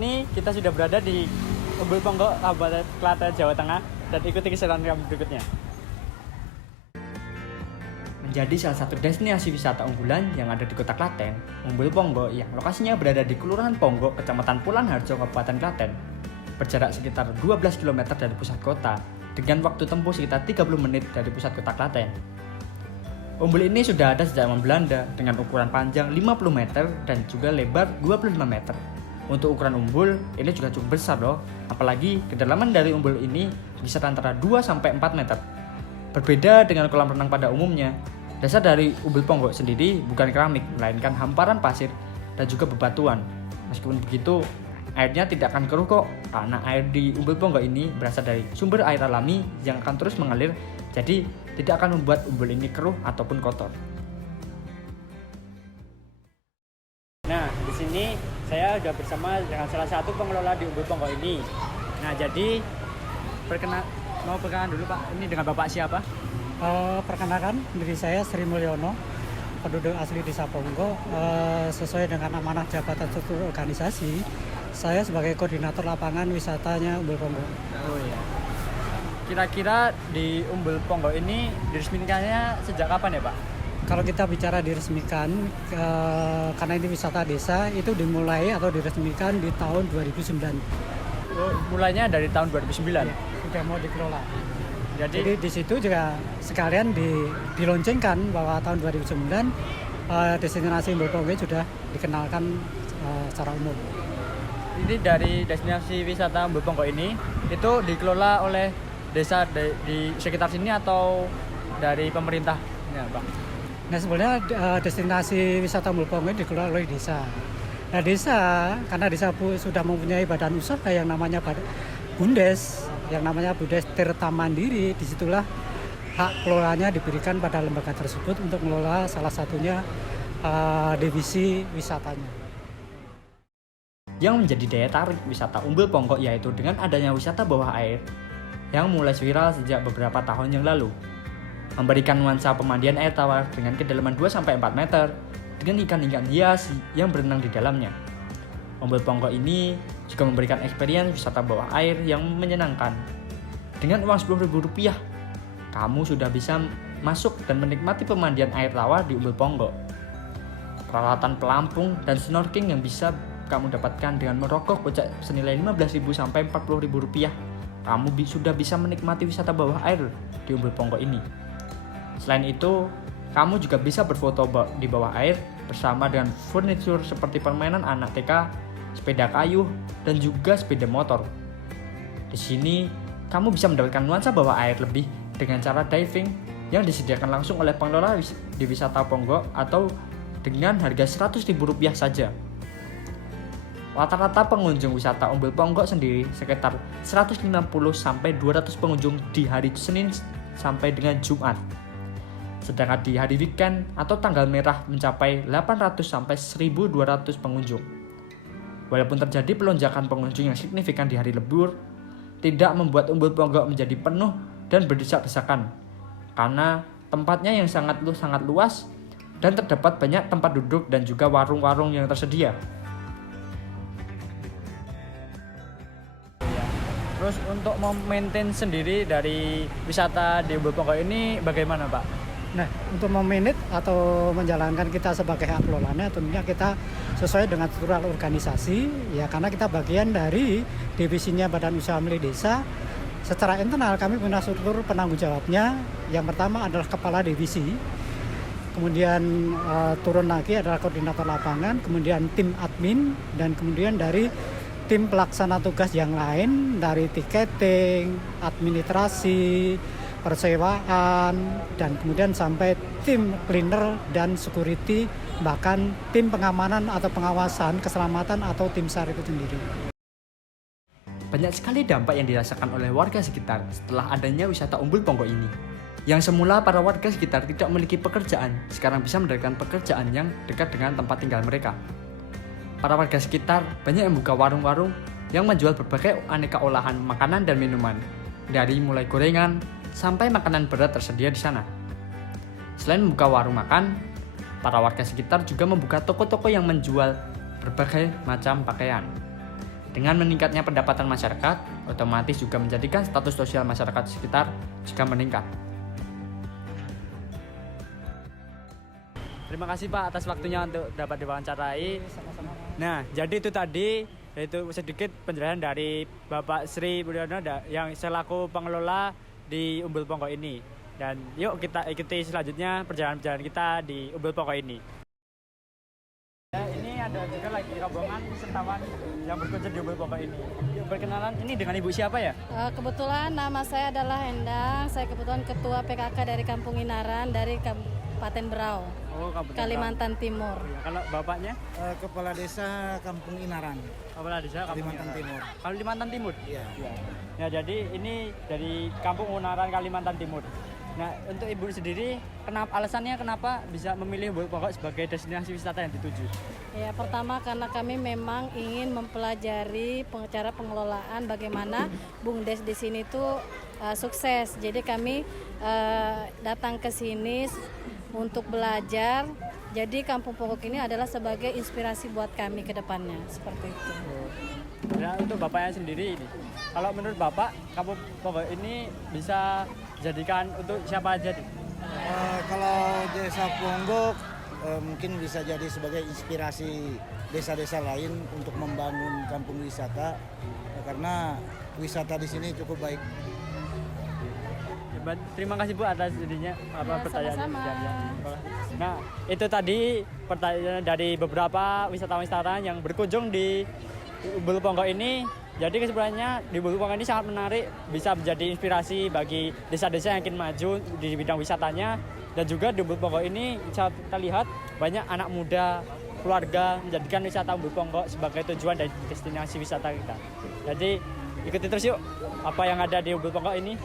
ini kita sudah berada di Umbul Ponggo, Kabupaten Klaten, Jawa Tengah, dan ikuti keseruan kami berikutnya. Menjadi salah satu destinasi wisata unggulan yang ada di Kota Klaten, Umbul Ponggo yang lokasinya berada di Kelurahan Ponggo, Kecamatan Pulan Harjo, Kabupaten Klaten, berjarak sekitar 12 km dari pusat kota, dengan waktu tempuh sekitar 30 menit dari pusat kota Klaten. Umbul ini sudah ada sejak zaman Belanda dengan ukuran panjang 50 meter dan juga lebar 25 meter. Untuk ukuran umbul, ini juga cukup besar loh, apalagi kedalaman dari umbul ini bisa antara 2-4 meter. Berbeda dengan kolam renang pada umumnya, dasar dari Umbul Ponggo sendiri bukan keramik, melainkan hamparan pasir dan juga bebatuan. Meskipun begitu, airnya tidak akan keruh kok, karena air di Umbul Ponggo ini berasal dari sumber air alami yang akan terus mengalir, jadi tidak akan membuat umbul ini keruh ataupun kotor. Nah, di sini saya sudah bersama dengan salah satu pengelola di Umbul Ponggo ini. Nah, jadi mau perkenalan dulu Pak, ini dengan Bapak siapa? Perkenalkan, diri saya Sri Mulyono, penduduk asli Desa Ponggo. Sesuai dengan amanah jabatan struktur organisasi, saya sebagai koordinator lapangan wisatanya Umbul Ponggo. Oh iya. Kira-kira di Umbul Ponggo ini diresmikannya sejak kapan ya Pak? Kalau kita bicara diresmikan, karena ini wisata desa, itu dimulai atau diresmikan di tahun 2009. Oh, mulainya dari tahun 2009? Ya, sudah mau dikelola. Jadi di situ juga sekalian diloncengkan bahwa tahun 2009 destinasi Umbul Ponggo sudah dikenalkan secara umum. ini dari destinasi wisata Umbul Ponggo ini itu dikelola oleh desa di sekitar sini atau dari pemerintahnya Pak? Nah, sebenarnya destinasi wisata Umbul Ponggo ini dikelola oleh desa. Nah, karena desa sudah mempunyai badan usaha yang namanya BUMDes, yang namanya BUMDes Tirta Mandiri, disitulah hak kelolanya diberikan pada lembaga tersebut untuk mengelola salah satunya divisi wisatanya. Yang menjadi daya tarik wisata Umbul Ponggo yaitu dengan adanya wisata bawah air yang mulai viral sejak beberapa tahun yang lalu. Memberikan nuansa pemandian air tawar dengan kedalaman 2-4 meter dengan ikan-ikan hias yang berenang di dalamnya. Umbul Ponggo ini juga memberikan experience wisata bawah air yang menyenangkan. Dengan uang Rp10.000, kamu sudah bisa masuk dan menikmati pemandian air tawar di Umbul Ponggo. Peralatan pelampung dan snorkeling yang bisa kamu dapatkan dengan merogoh kocek senilai Rp15.000 sampai Rp40.000. Kamu sudah bisa menikmati wisata bawah air di Umbul Ponggo ini. Selain itu, kamu juga bisa berfoto di bawah air bersama dengan furniture seperti permainan anak TK, sepeda kayu, dan juga sepeda motor. Di sini, kamu bisa mendapatkan nuansa bawah air lebih dengan cara diving yang disediakan langsung oleh pengelola di wisata Ponggo atau dengan harga Rp100.000 saja. Rata-rata pengunjung wisata Umbul Ponggo sendiri sekitar 150-200 pengunjung di hari Senin sampai dengan Jumat. Sedangkan di hari weekend atau tanggal merah mencapai 800-1.200 pengunjung. Walaupun terjadi pelonjakan pengunjung yang signifikan di hari libur, tidak membuat Umbul Ponggo menjadi penuh dan berdesak-desakan, karena tempatnya yang sangat luas dan terdapat banyak tempat duduk dan juga warung-warung yang tersedia. Terus untuk memaintain sendiri dari wisata di Umbul Ponggo ini bagaimana Pak? Nah, untuk memanage atau menjalankan kita sebagai hak kelolanya, tentunya kita sesuai dengan struktural organisasi, ya karena kita bagian dari divisinya Badan Usaha Milik Desa. Secara internal kami punya struktur penanggung jawabnya. Yang pertama adalah kepala divisi, kemudian turun lagi adalah koordinator lapangan, kemudian tim admin, dan kemudian dari tim pelaksana tugas yang lain dari tiketing, administrasi, persewaan, dan kemudian sampai tim cleaner dan security, bahkan tim pengamanan atau pengawasan keselamatan atau tim SAR itu sendiri. Banyak sekali dampak yang dirasakan oleh warga sekitar setelah adanya wisata Umbul Ponggo ini. Yang semula para warga sekitar tidak memiliki pekerjaan, sekarang bisa mendapatkan pekerjaan yang dekat dengan tempat tinggal mereka. Para warga sekitar banyak yang membuka warung-warung yang menjual berbagai aneka olahan makanan dan minuman, dari mulai gorengan sampai makanan berat tersedia di sana. Selain membuka warung makan, para warga sekitar juga membuka toko-toko yang menjual berbagai macam pakaian. Dengan meningkatnya pendapatan masyarakat, otomatis juga menjadikan status sosial masyarakat sekitar juga meningkat. Terima kasih Pak atas waktunya untuk dapat diwawancarai. Sama-sama. Nah, jadi itu tadi yaitu sedikit penjelasan dari Bapak Sri Budiono yang selaku pengelola di Umbul Ponggo ini. Dan yuk kita ikuti selanjutnya perjalanan kita di Umbul Ponggo ini. Ya, ini ada juga lagi rombongan wisatawan yang berkunjung di Umbul Ponggo ini. Yuk berkenalan, ini dengan Ibu siapa ya? Kebetulan nama saya adalah Endang. Saya kebetulan ketua PKK dari Kampung Inaran dari Kabupaten Berau, Oh, Kabupaten Kalimantan Timur. Berau. Ya, kalau bapaknya? Kepala Desa Kampung Inaran, Kepala Desa Kalimantan Timur. Kalimantan Timur. Iya. Ya, jadi ini dari Kampung Unaran Kalimantan Timur. Nah, untuk Ibu sendiri, alasannya kenapa bisa memilih Umbul Ponggo sebagai destinasi wisata yang dituju? Ya, pertama karena kami memang ingin mempelajari cara pengelolaan bagaimana BUMDes di sini tuh sukses. Jadi kami datang ke sini untuk belajar. Jadi Kampung Ponggo ini adalah sebagai inspirasi buat kami ke depannya, seperti itu. Nah, untuk Bapaknya sendiri ini, kalau menurut Bapak, Kampung Ponggo ini bisa jadikan untuk siapa aja nih? Kalau Desa Ponggo mungkin bisa jadi sebagai inspirasi desa-desa lain untuk membangun kampung wisata, karena wisata di sini cukup baik. Terima kasih Bu atas ininya pertanyaan. Sama-sama. Nah, itu tadi pertanyaan dari beberapa wisatawan-wisatawan yang berkunjung di Umbul Ponggo ini. Jadi kesebenarnya di Umbul Ponggo ini sangat menarik, bisa menjadi inspirasi bagi desa-desa yang ingin maju di bidang wisatanya. Dan juga di Umbul Ponggo ini bisa kita lihat banyak anak muda, keluarga menjadikan wisata Umbul Ponggo sebagai tujuan dan destinasi wisata kita. Jadi ikuti terus yuk apa yang ada di Umbul Ponggo ini.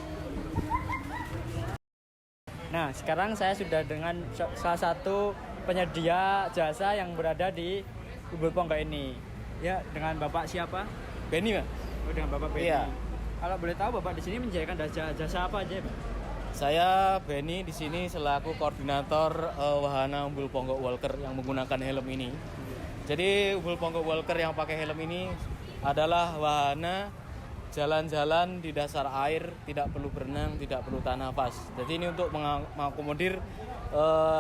Nah, sekarang saya sudah dengan salah satu penyedia jasa yang berada di Umbul Ponggo ini. Ya, dengan Bapak siapa? Benny, Pak. Oh, dengan Bapak Benny. Iya. Kalau boleh tahu Bapak di sini menyediakan jasa apa aja, Pak? Saya Benny di sini selaku koordinator wahana Umbul Ponggo Walker yang menggunakan helm ini. Jadi Umbul Ponggo Walker yang pakai helm ini adalah wahana jalan-jalan di dasar air, tidak perlu berenang, tidak perlu tahan nafas. Jadi ini untuk mengakomodir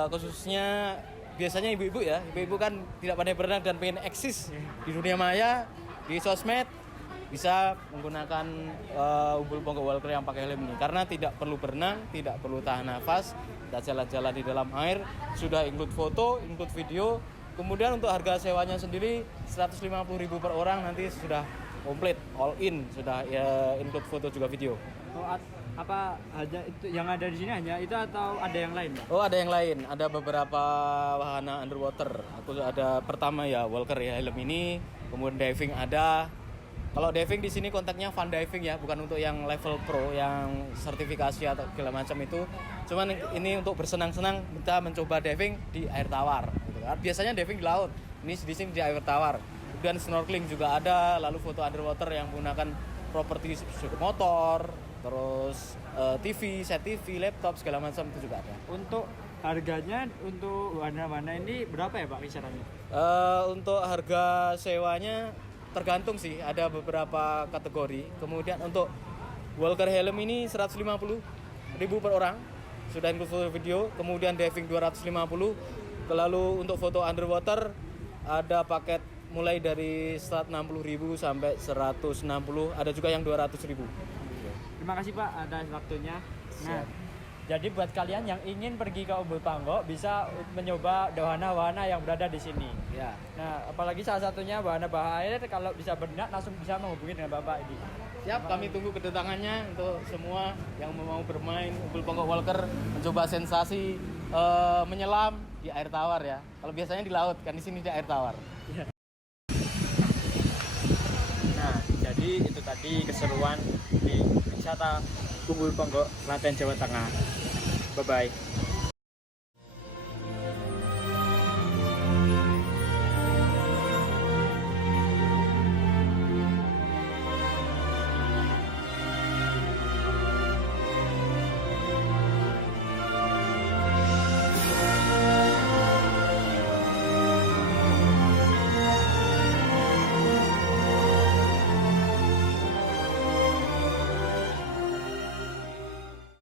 khususnya biasanya ibu-ibu ya, ibu-ibu kan tidak pandai berenang dan pengen eksis di dunia maya, di sosmed, bisa menggunakan Umbul Ponggo Walker yang pakai helm ini karena tidak perlu berenang, tidak perlu tahan nafas, kita jalan-jalan di dalam air, sudah include foto, include video. Kemudian untuk harga sewanya sendiri 150.000 per orang, nanti sudah komplit all in, sudah ya include foto juga video. Oh, apa hanya itu yang ada di sini hanya itu atau ada yang lain, Pak? Oh, ada yang lain, ada beberapa wahana underwater. Aku ada pertama ya Walker ya helm ini, kemudian diving ada. Kalau diving di sini kontaknya fun diving ya, bukan untuk yang level pro yang sertifikasi atau segala macam itu. Cuman ini untuk bersenang-senang, kita mencoba diving di air tawar. Gitu kan. Biasanya diving di laut, ini di sini di air tawar. Kemudian snorkeling juga ada, lalu foto underwater yang menggunakan properti motor, terus TV, set TV, laptop segala macam itu juga ada. Untuk harganya untuk wahana-wahana ini berapa ya Pak kisarannya? Untuk harga sewanya tergantung sih, ada beberapa kategori. Kemudian untuk Walker helm ini 150.000 per orang, sudah include foto video. Kemudian diving 250. Lalu untuk foto underwater ada paket mulai dari 160.000 sampai 160, ada juga yang 200.000. Terima kasih Pak atas waktunya. Nah, jadi buat kalian yang ingin pergi ke Umbul Ponggo bisa mencoba wahana-wahana yang berada di sini. Ya. Nah, apalagi salah satunya wahana bawah air, kalau bisa berminat langsung bisa menghubungi dengan Bapak ini. Siap, kami tunggu kedatangannya untuk semua yang mau bermain Umbul Ponggo Walker, mencoba sensasi menyelam di air tawar ya. Kalau biasanya di laut, kan di sini di air tawar. Nah, jadi itu tadi keseruan di wisata Umbul Ponggo, Klaten, Jawa Tengah. Bye-bye.